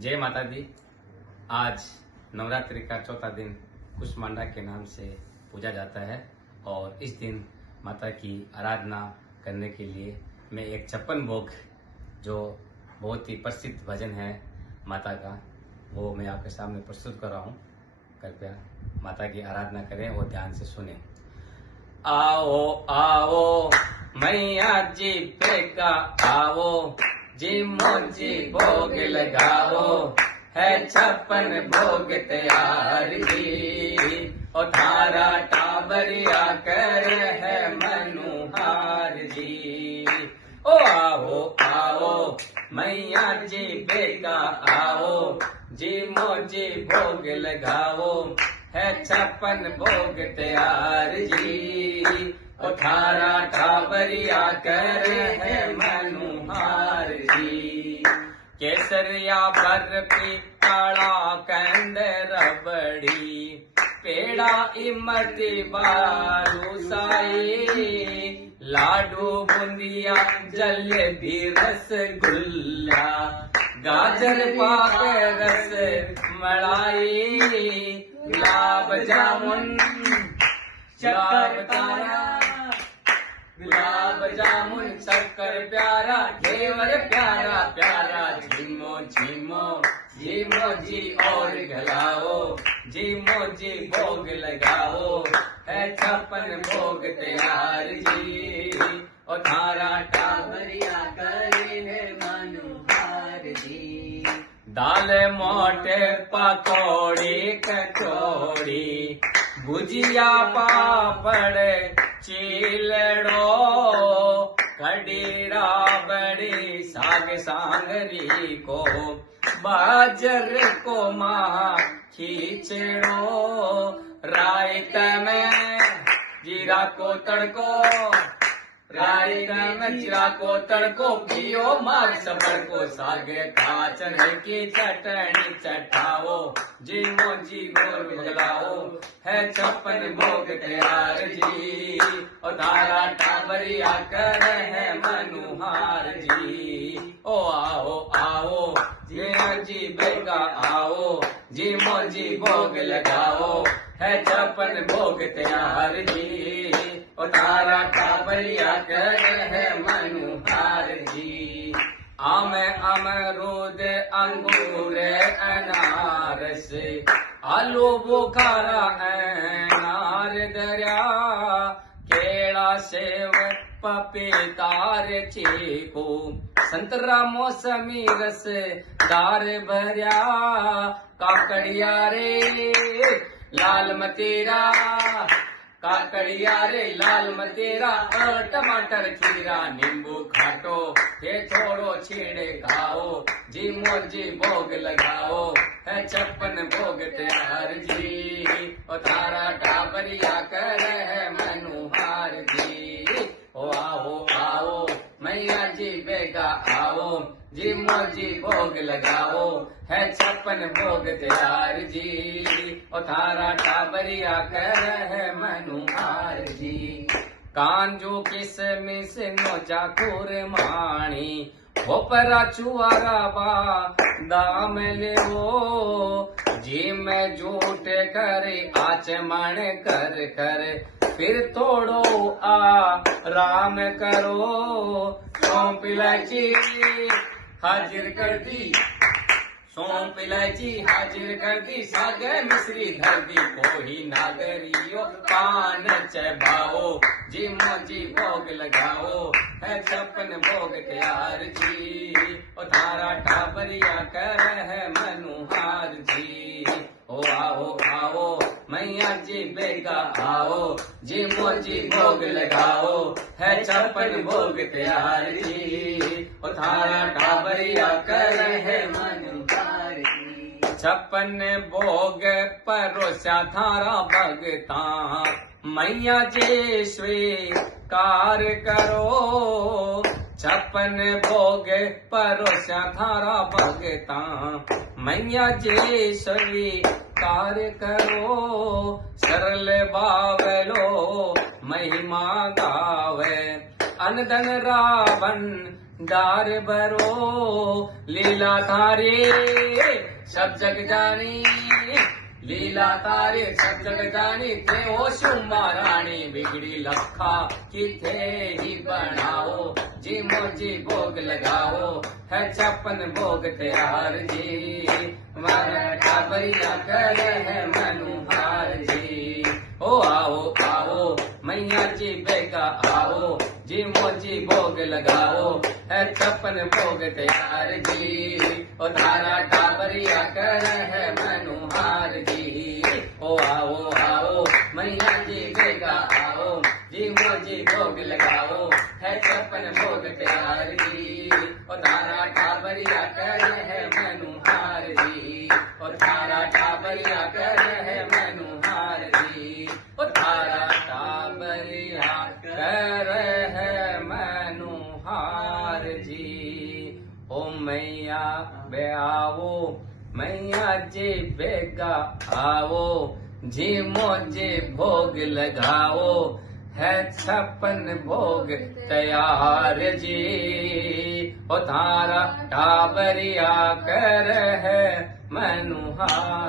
जय माता दी। आज नवरात्रि का चौथा दिन कुष्मांडा के नाम से पूजा जाता है और इस दिन माता की आराधना करने के लिए मैं एक 56 भोग जो बहुत ही प्रसिद्ध भजन है माता का, वो मैं आपके सामने प्रस्तुत कर रहा हूँ। कृपया माता की आराधना करें और ध्यान से सुने। आओ आओ मैया जी बेका आओ, जी मोजी भोग लगाओ, है 56 भोग तैयार जी। और थारा टाबरिया कर है मनुहार जी। ओ आओ आओ मैया जी बेका आओ, जी मोजी भोग लगाओ, है 56 भोग तैयार जी। ओ थारा टाबरिया कर है मनुहार जी। केसरिया बर्फी काला कंद रबड़ी, पेड़ा इमरती बालूशाही, लाडू बुंदिया जलेबी रसगुल्ला, गाजर पाक रस मलाई, गुलाब जामुन गुलाब जामुन शक्कर प्यारा, घेवर प्यारा प्यारा, झीमो झीमो झीमो जी और गलाओ, झीमो जी भोग लगाओ, है 56 भोग तैयार जी। और थारा टाबरिया करे है मनुहार जी। दाल मोटे पकौड़ी कचौड़ी, भुजिया पापड़ चिलड़ो, कड़ीरा बड़ी साग सांगरी को, बाजर को माँ खींचड़ो, रायत में जीरा को तड़को, रायत में जीरा को तड़को, पियो मार सबर को, साग काचन की चटनी चटाओ, जी मोजी गोर बगलाओ, है 56 भोग तैयार जी। और तारा टाबरिया कर है मनुहार जी। ओ आओ आओ जी बेगा आओ, जी मोजी भोग लगाओ, है 56 भोग तैयार जी। और तारा टाबरिया कर है मनुहार जी। आम अमरूद अंगूर अनारस, आलू बुखारा अनार दरिया, केला सेव पपीतार चीकू, संतरा मौसमी रस दार भरिया, काकड़िया रे लाल मतीरा, काकड़िया रे लाल मतीरा, और टमाटर खीरा, नींबू खाटो, ये छोड़ो छीड़े खाओ, जी मोजी भोग लगाओ, है 56 भोग तैयार जी। और तारा टाबरिया कर है मनुहार जी। ओ आओ आओ मैया जी बेगा आओ, जी मोजी भोग लगाओ, है 56 भोग तैयार जी। और थारा टाबरिया कर है मनुहार जी। कांजू किसमिस नोजा खुरमाणी, भोपरा चुआरा दाम ले वो, जी में झूठ करे आचमन कर कर, फिर तोड़ो राम करो, सौंप इलायची हाजिर कर दी, सौंप इलायची हाजिर कर दी, साग मिश्री धर दी, कोही नागरियो पान चबाओ, जी मोजी भोग लगाओ, है 56 भोग तैयार जी। और थारा टाबरिया कर है मनुहार जी। ओ आओ आओ मैया जी बेगा आओ, जी मोजी भोग लगाओ, है 56 भोग तैयार जी। और थारा टाबरिया कर है मनुहार जी। 56 भोग परोसा थारा भगता, मैया जी स्वीकार करो, 56 भोग परोसा थारा भगता, मैया जी स्वीकार करो, सरल बावलो महिमा गावे, अनदन रावण दार बरो लीला तारे सब जग जानी, लीला तारे सब जग जानी, थे ओ शुमा रानी बिगड़ी लखा किथे ही बनाओ, जी मोजी भोग लगाओ, है 56 भोग तैयार जी, मारा टाबरिया कर है मनुहार जी। ओ आओ आओ मैया जी बेगा आओ, जी मोजी भोग लगाओ, है 56 भोग तैयार जी, ओ तारा टाबरिया कर है मनुहार जी। ओ आओ आओ मैया जी बेगा आओ, जी मोजी भोग लगाओ, है 56 भोग तैयार जी, ओ तारा टाबरिया कर है मनुहार जी, ओ तारा टाबरिया कर है मनुहार जी, ओ तारा टाबरिया कर है मनुहार जी। ओ मैया बे आओ, मैया जी बेगा आओ, जी मोजे भोग लगाओ, है 56 भोग तैयार जी, ओ तारा टाबरिया कर है मनुहार।